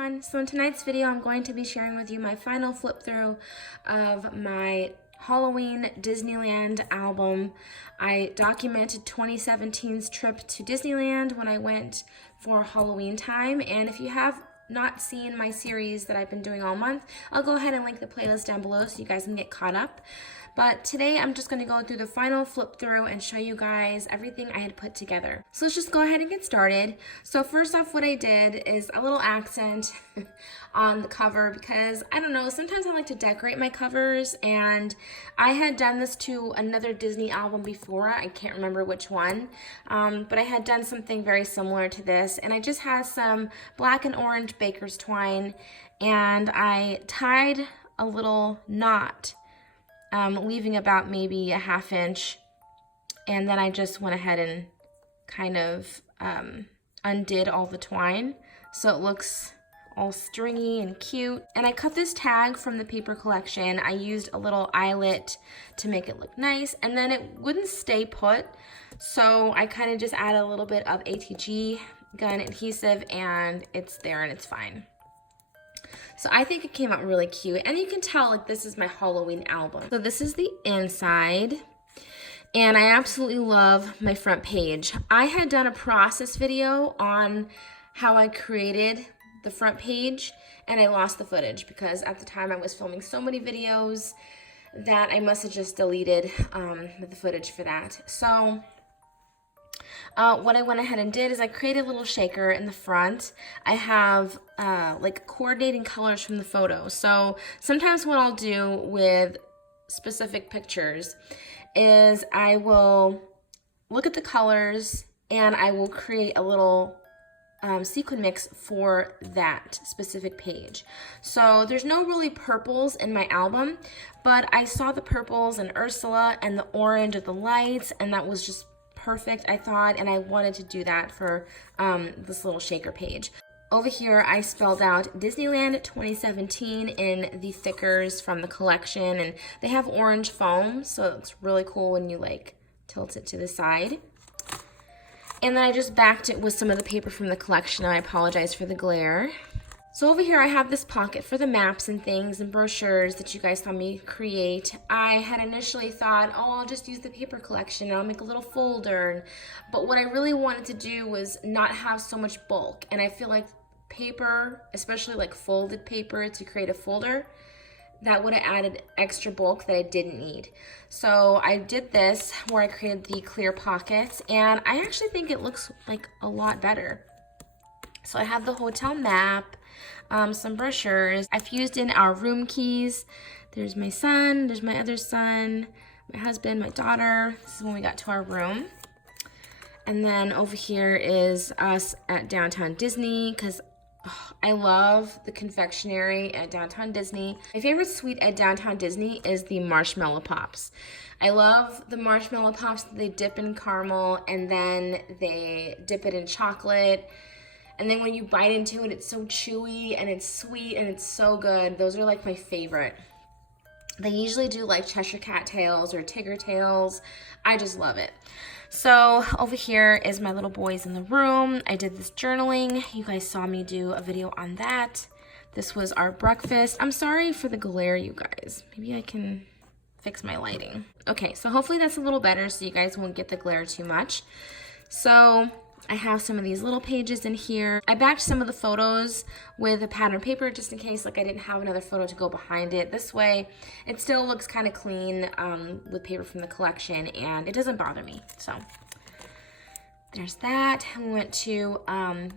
everyone. So in tonight's video, I'm going to be sharing with you my final flip through of my Halloween Disneyland album. I documented 2017's trip to Disneyland when I went for Halloween time, and if you have not seen my series that I've been doing all month, I'll go ahead and link the playlist down below so you guys can get caught up. But today I'm just going to go through the final flip through and show you guys everything I had put together. So let's just go ahead and get started. So first off, what I did is a little accent on the cover because, I don't know, sometimes I like to decorate my covers, and I had done this to another Disney album before. I can't remember which one, but I had done something very similar to this, and I just had some black and orange baker's twine, and I tied a little knot, leaving about maybe a ½ inch, and then I just went ahead and kind of undid all the twine so it looks all stringy and cute. And I cut this tag from the paper collection. I used a little eyelet to make it look nice, and then it wouldn't stay put, so I kind of just added a little bit of ATG gun adhesive, and it's there and it's fine. So I think it came out really cute, and you can tell like this is my Halloween album. So this is the inside, and I absolutely love my front page. I had done a process video on how I created the front page, and I lost the footage because at the time I was filming so many videos that I must have just deleted the footage for that. So what I went ahead and did is I created a little shaker in the front. I have like coordinating colors from the photo. So sometimes what I'll do with specific pictures is I will look at the colors and I will create a little sequin mix for that specific page. So there's no really purples in my album, but I saw the purples in Ursula and the orange of the lights, and that was just perfect, I thought, and I wanted to do that for this little shaker page. Over here, I spelled out Disneyland 2017 in the thickers from the collection, and they have orange foam, so it looks really cool when you like tilt it to the side. And then I just backed it with some of the paper from the collection. I apologize for the glare. So over here I have this pocket for the maps and things and brochures that you guys saw me create. I had initially thought, oh, I'll just use the paper collection and I'll make a little folder. But what I really wanted to do was not have so much bulk. And I feel like paper, especially like folded paper to create a folder, that would have added extra bulk that I didn't need. So I did this where I created the clear pockets, and I actually think it looks like a lot better. So I have the hotel map, some brochures. I fused in our room keys. There's my son, there's my other son, my husband, my daughter. This is when we got to our room. And then over here is us at Downtown Disney, because I love the confectionery at Downtown Disney. My favorite sweet at Downtown Disney is the marshmallow pops. I love the marshmallow pops that they dip in caramel and then they dip it in chocolate. And then when you bite into it, it's so chewy and it's sweet and it's so good. Those are like my favorite. They usually do like Cheshire Cat tails or Tigger tails. I just love it. So over here is my little boys in the room. I did this journaling. You guys saw me do a video on that. This was our breakfast. I'm sorry for the glare, you guys. Maybe I can fix my lighting. Okay, so hopefully that's a little better so you guys won't get the glare too much. So I have some of these little pages in here. I backed some of the photos with a pattern paper just in case like I didn't have another photo to go behind it. This way it still looks kind of clean with paper from the collection, and it doesn't bother me. So there's that. We went to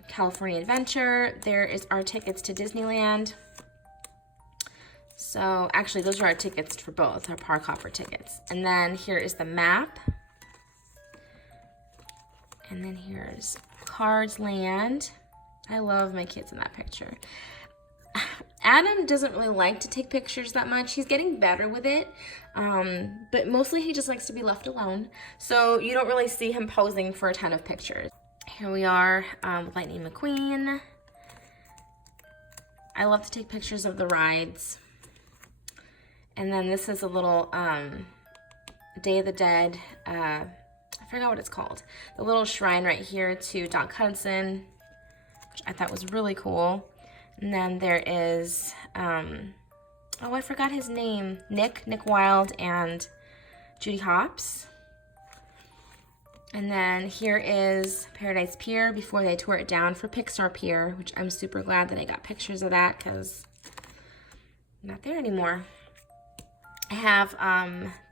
California Adventure. There is our tickets to Disneyland. So actually those are our tickets for both, our park hopper tickets. And then here is the map. And then here's Cards Land. I love my kids in that picture. Adam doesn't really like to take pictures that much. He's getting better with it, but mostly he just likes to be left alone. So you don't really see him posing for a ton of pictures. Here we are with Lightning McQueen. I love to take pictures of the rides. And then this is a little Day of the Dead, I forgot what it's called. The little shrine right here to Doc Hudson, which I thought was really cool. And then there is, oh, I forgot his name. Nick Wilde and Judy Hopps. And then here is Paradise Pier before they tore it down for Pixar Pier, which I'm super glad that I got pictures of that because I'm not there anymore. I have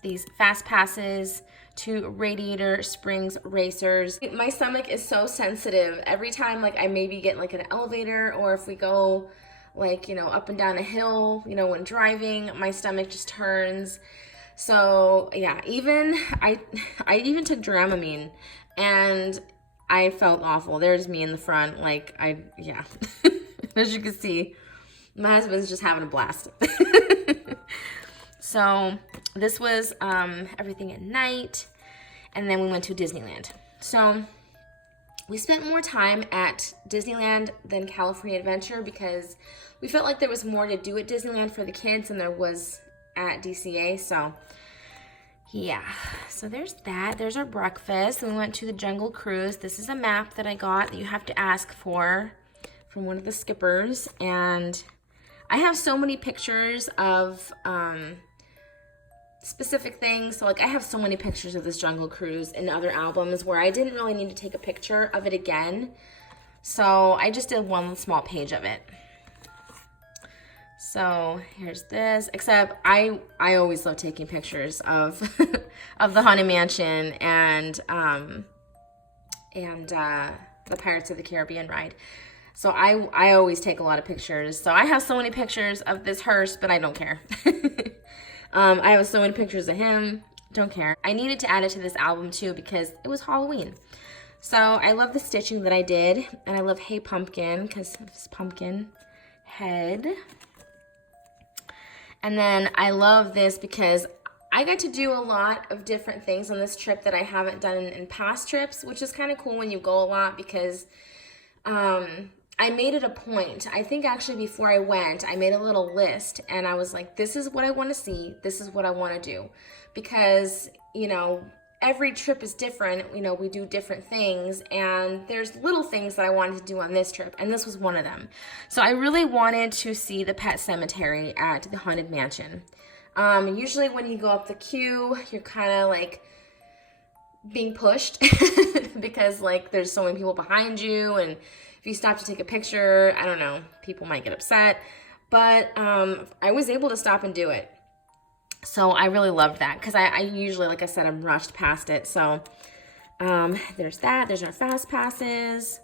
these fast passes to Radiator Springs Racers. My stomach is so sensitive. Every time like I maybe get like an elevator, or if we go like, you know, up and down a hill, you know, when driving, my stomach just turns. So yeah, I even took Dramamine and I felt awful. There's me in the front, like yeah. As you can see, my husband's just having a blast. So this was everything at night, and then we went to Disneyland. So we spent more time at Disneyland than California Adventure because we felt like there was more to do at Disneyland for the kids than there was at DCA. So yeah, so there's that. There's our breakfast. We went to the Jungle Cruise. This is a map that I got that you have to ask for from one of the skippers, and I have so many pictures of specific things. So like I have so many pictures of this Jungle Cruise in other albums where I didn't really need to take a picture of it again. So I just did one small page of it. So here's this, except I always love taking pictures of of the Haunted Mansion and the Pirates of the Caribbean ride. So I always take a lot of pictures. So I have so many pictures of this hearse, but I don't care. I have so many pictures of him, don't care. I needed to add it to this album too because it was Halloween. So I love the stitching that I did, and I love Hey Pumpkin because of his pumpkin head. And then I love this because I got to do a lot of different things on this trip that I haven't done in past trips, which is kind of cool when you go a lot because I made it a point. I think actually before I went, I made a little list and I was like, this is what I want to see. This is what I want to do. Because, you know, every trip is different. You know, we do different things, and there's little things that I wanted to do on this trip, and this was one of them. So I really wanted to see the pet cemetery at the Haunted Mansion. Usually when you go up the queue, you're kind of like being pushed because like there's so many people behind you, and if you stop to take a picture, I don't know, people might get upset. But I was able to stop and do it. So I really loved that because I usually, like I said, I'm rushed past it. So there's that. There's our fast passes.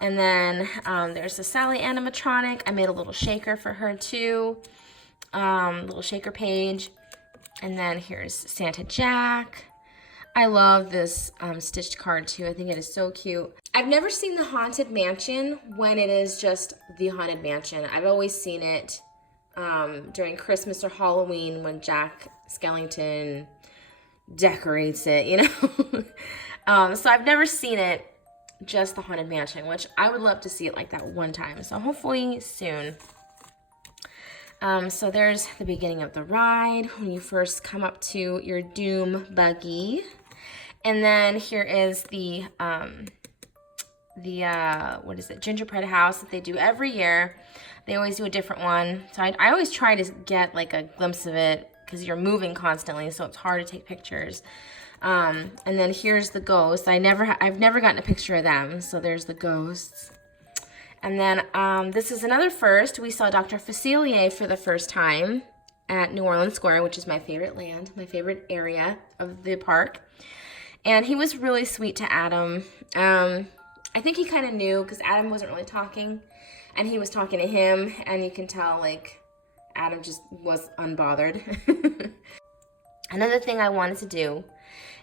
And then there's the Sally animatronic. I made a little shaker for her too. Little shaker page. And then here's Santa Jack. I love this stitched card too. I think it is so cute. I've never seen the Haunted Mansion when it is just the Haunted Mansion. I've always seen it during Christmas or Halloween when Jack Skellington decorates it, you know. So I've never seen it just the Haunted Mansion, which I would love to see it like that one time. So hopefully soon. So there's the beginning of the ride when you first come up to your Doom buggy. And then here is the what is it, gingerbread house that they do every year. They always do a different one. So I always try to get like a glimpse of it because you're moving constantly, so it's hard to take pictures. And then here's the ghosts. I've never gotten a picture of them. So there's the ghosts. And then this is another first. We saw Dr. Facilier for the first time at New Orleans Square, which is my favorite land, my favorite area of the park. And he was really sweet to Adam. I think he kind of knew because Adam wasn't really talking. And he was talking to him. And you can tell, like, Adam just was unbothered. Another thing I wanted to do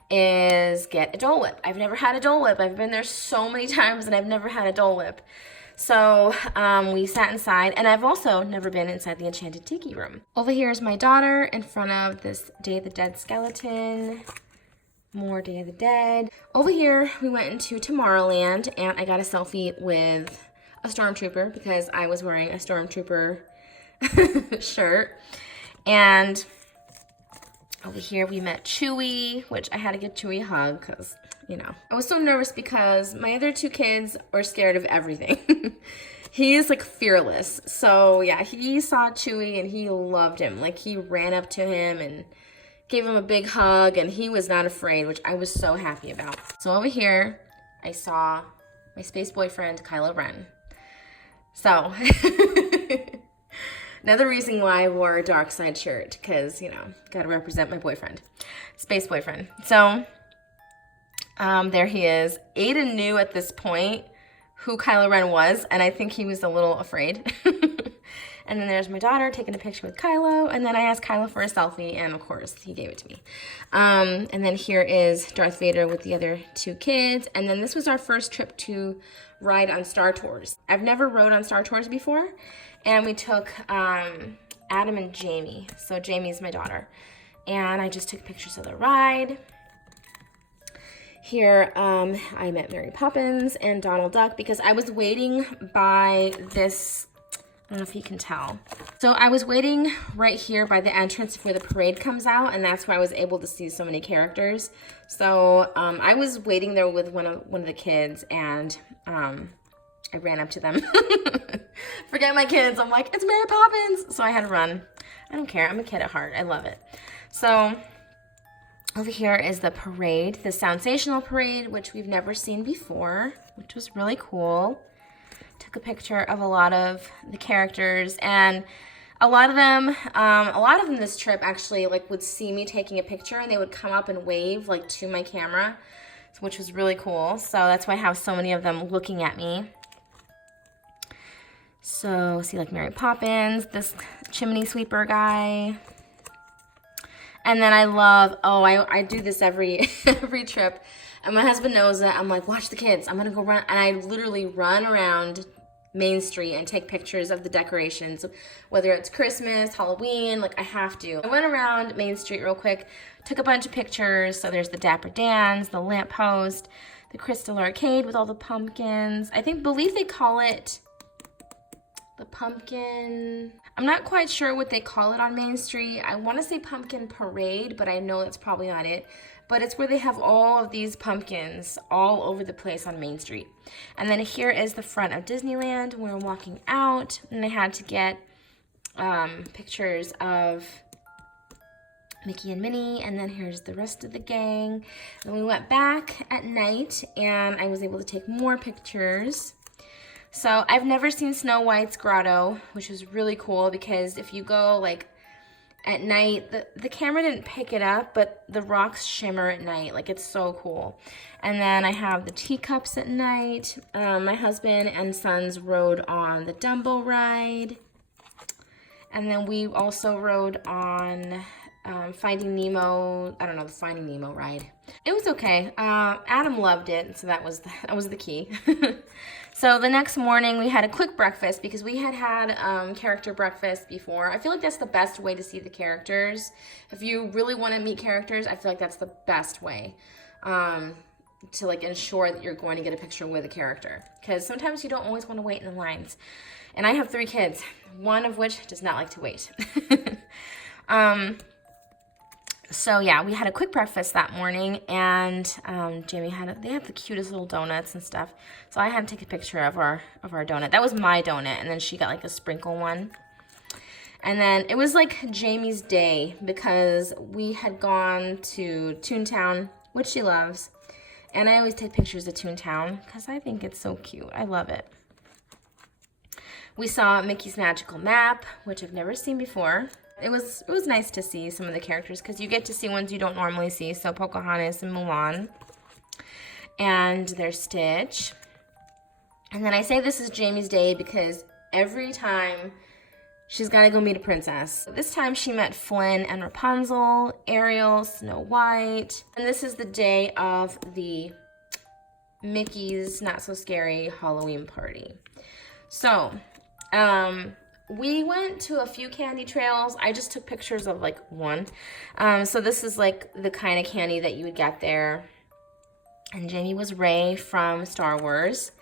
is get a Dole Whip. I've never had a Dole Whip. I've been there so many times and I've never had a Dole Whip. So we sat inside, and I've also never been inside the Enchanted Tiki Room. Over here is my daughter in front of this Day of the Dead skeleton. More Day of the Dead. Over here, we went into Tomorrowland, and I got a selfie with a Stormtrooper because I was wearing a Stormtrooper shirt. And over here, we met Chewie, which I had to give Chewie a hug because, you know, I was so nervous because my other two kids were scared of everything. He's like fearless. So yeah, he saw Chewie and he loved him. Like he ran up to him and gave him a big hug, and he was not afraid, which I was so happy about. So over here, I saw my space boyfriend, Kylo Ren. So another reason why I wore a dark side shirt, because, you know, gotta represent my boyfriend, space boyfriend. So there he is. Aiden knew at this point who Kylo Ren was, and I think he was a little afraid. And then there's my daughter taking a picture with Kylo, and then I asked Kylo for a selfie, and of course, he gave it to me. And then here is Darth Vader with the other two kids, and then this was our first trip to ride on Star Tours. I've never rode on Star Tours before, and we took Adam and Jamie. So Jamie's my daughter, and I just took pictures of the ride. Here, I met Mary Poppins and Donald Duck because I was waiting by this, I don't know if you can tell. So I was waiting right here by the entrance where the parade comes out, and that's where I was able to see so many characters. So I was waiting there with one of the kids, and I ran up to them. Forget my kids. I'm like, it's Mary Poppins. So I had to run. I don't care. I'm a kid at heart. I love it. So over here is the parade, the Soundsational parade, which we've never seen before, which was really cool. Took a picture of a lot of the characters, and a lot of them this trip actually like would see me taking a picture, and they would come up and wave like to my camera, which was really cool. So that's why I have so many of them looking at me. So see like Mary Poppins, this chimney sweeper guy. And then I love, I do this every trip. And my husband knows that. I'm like, watch the kids. I'm going to go run. And I literally run around Main Street and take pictures of the decorations, whether it's Christmas, Halloween, like I have to. I went around Main Street real quick, took a bunch of pictures. So there's the Dapper Dans, the lamppost, the Crystal Arcade with all the pumpkins. Believe they call it the pumpkin. I'm not quite sure what they call it on Main Street. I want to say pumpkin parade, but I know that's probably not it. But it's where they have all of these pumpkins all over the place on Main Street. And then here is the front of Disneyland. We're walking out, and I had to get pictures of Mickey and Minnie, and then here's the rest of the gang. And we went back at night, and I was able to take more pictures. So I've never seen Snow White's grotto, which is really cool because if you go like at night, the camera didn't pick it up, but the rocks shimmer at night. Like it's so cool. And then I have the teacups at night. My husband and sons rode on the Dumbo ride. And then we also rode on Finding Nemo, I don't know, the Finding Nemo ride. It was okay. Adam loved it, so that was the key. So the next morning we had a quick breakfast because we had character breakfast before. I feel like that's the best way to see the characters. If you really want to meet characters, I feel like that's the best way to like ensure that you're going to get a picture with a character. Because sometimes you don't always want to wait in the lines. And I have 3 kids, one of which does not like to wait. So yeah, we had a quick breakfast that morning, and Jamie they have the cutest little donuts and stuff. So I had to take a picture of our donut. That was my donut, and then she got like a sprinkle one. And then it was like Jamie's day because we had gone to Toontown, which she loves. And I always take pictures of Toontown because I think it's so cute. I love it. We saw Mickey's Magical Map, which I've never seen before. It was nice to see some of the characters because you get to see ones you don't normally see. So Pocahontas and Mulan. And there's Stitch. And then I say this is Jamie's day because every time she's got to go meet a princess. This time she met Flynn and Rapunzel, Ariel, Snow White. And this is the day of the Mickey's Not So Scary Halloween party. So, we went to a few candy trails. I just took pictures of like one. So this is like the kind of candy that you would get there. And Jamie was Rey from Star Wars.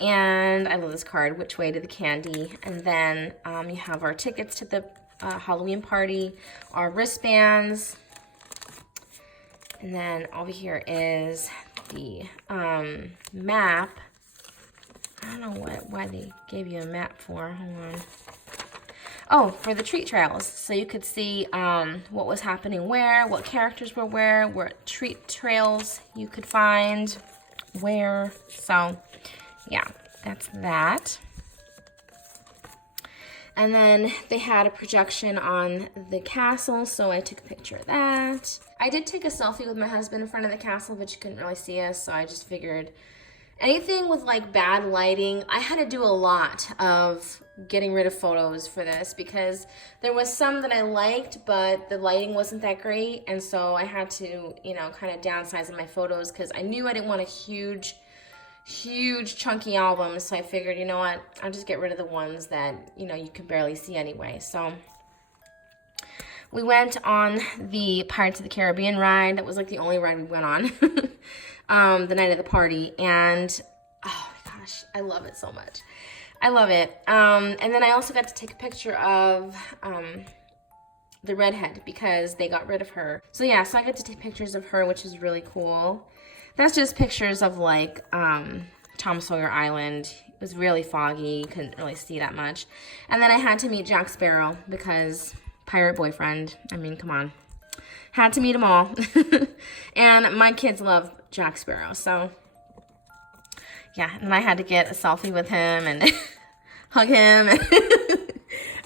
And I love this card, Which Way to the Candy. And then you have our tickets to the Halloween party, our wristbands. And then over here is the map. don't know why they gave you a map for. Hold on. Oh, for the treat trails. So you could see what was happening where, what characters were where, what treat trails you could find where. So, yeah, that's that. And then they had a projection on the castle, so I took a picture of that. I did take a selfie with my husband in front of the castle, but you couldn't really see us, so I just figured anything with like bad lighting, I had to do a lot of getting rid of photos for this because there was some that I liked, but the lighting wasn't that great, and so I had to, you know, kind of downsize my photos because I knew I didn't want a huge chunky album, so I figured, you know what, I'll just get rid of the ones that, you know, you can barely see anyway. So we went on the Pirates of the Caribbean ride. That was like the only ride we went on the night of the party, and oh my gosh, I love it so much. I love it. And then I also got to take a picture of the redhead because they got rid of her. So yeah, so I got to take pictures of her, which is really cool. That's just pictures of like Tom Sawyer Island. It was really foggy, couldn't really see that much. And then I had to meet Jack Sparrow because pirate boyfriend, I mean, come on. Had to meet them all. And my kids love Jack Sparrow, so yeah, and I had to get a selfie with him and hug him.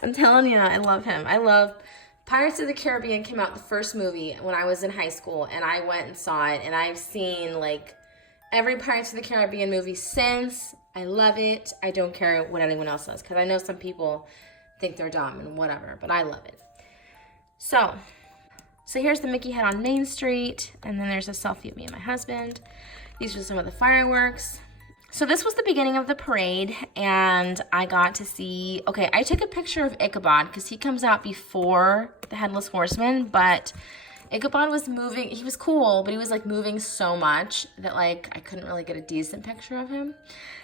I'm telling you, I love him. I love Pirates of the Caribbean. Came out the first movie when I was in high school, and I went and saw it, and I've seen like every Pirates of the Caribbean movie since. I love it. I don't care what anyone else says because I know some people think they're dumb and whatever, but I love it. So here's the Mickey head on Main Street, and then there's a selfie of me and my husband. These are some of the fireworks. So this was the beginning of the parade, and I got to see, okay, I took a picture of Ichabod because he comes out before the Headless Horseman, but Ichabod was moving, he was cool, but he was like moving so much that like I couldn't really get a decent picture of him.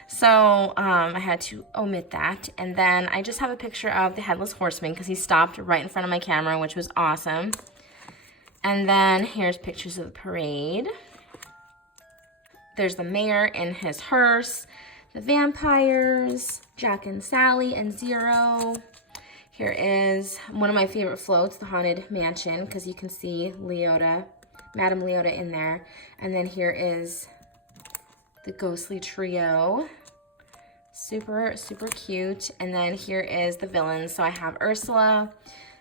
So I had to omit that. And then I just have a picture of the Headless Horseman because he stopped right in front of my camera, which was awesome. And then here's pictures of the parade. There's the mayor in his hearse, the vampires, Jack and Sally and Zero. Here is one of my favorite floats, the Haunted Mansion, because you can see Leota, Madame Leota in there. And then here is the Ghostly Trio. Super, super cute. And then here is the villains. So I have Ursula,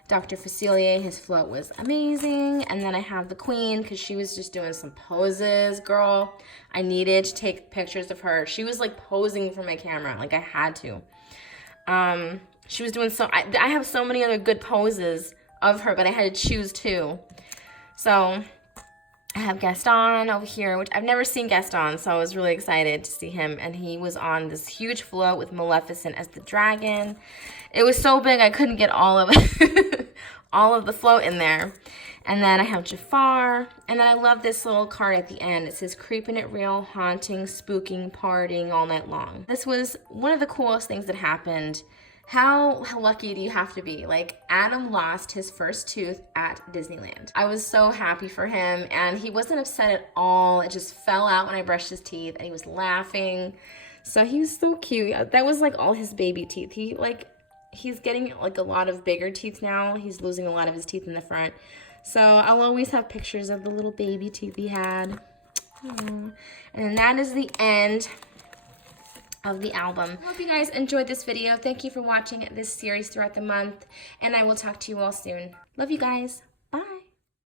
Dr. Facilier, his float was amazing. And then I have the Queen because she was just doing some poses, girl. I needed to take pictures of her. She was like posing for my camera, like I had to. She was doing so, I have so many other good poses of her, but I had to choose two. So I have Gaston over here, which I've never seen Gaston, so I was really excited to see him. And he was on this huge float with Maleficent as the dragon. It was so big I couldn't get all of all of the float in there. And then I have Jafar. And then I love this little card at the end. It says, "Creeping it real, haunting, spooking, partying all night long." This was one of the coolest things that happened. How lucky do you have to be? Like, Adam lost his first tooth at Disneyland. I was so happy for him, and he wasn't upset at all. It just fell out when I brushed his teeth, and he was laughing. So he was so cute. That was like all his baby teeth. He's getting like a lot of bigger teeth now. He's losing a lot of his teeth in the front. So I'll always have pictures of the little baby teeth he had. Aww. And that is the end of the album. I hope you guys enjoyed this video. Thank you for watching this series throughout the month, and I will talk to you all soon. Love you guys.